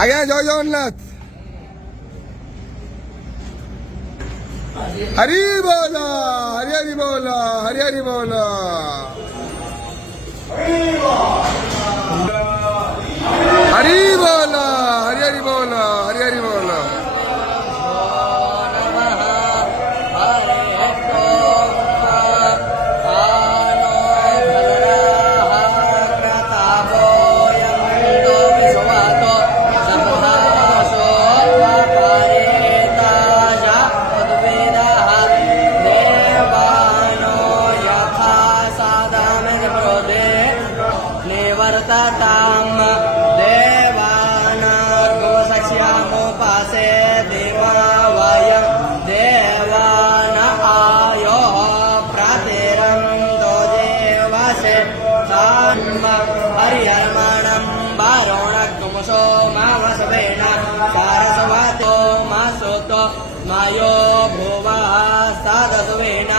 ଆଜ୍ଞା ଜୟ ଜଗନ୍ନାଥ। ହରି ବୋଲ ହରି ହରି ବୋଲ ହରି ହରି ବୋଲ। हरि बोल हरि हरि बोल हरि हरि बोल। वर्तताम् देवानागोसस्यामुपासे देवा वयं देवान आयो प्रातिरन्तो देवसे तान्म हरिहरमणं वरुणकुमसो मामसवेन सारस्वतो मासुतो मायो भुवः सादसवेन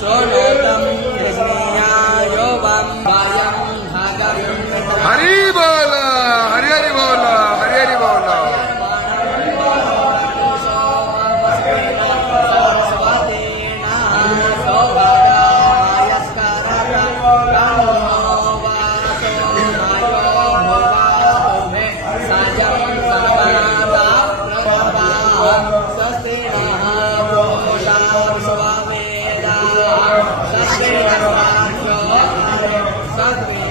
सोनोतं कृष्णीयायो वं वयं हरि बोल हरि हरि बोल हरि हरि बोल। Satu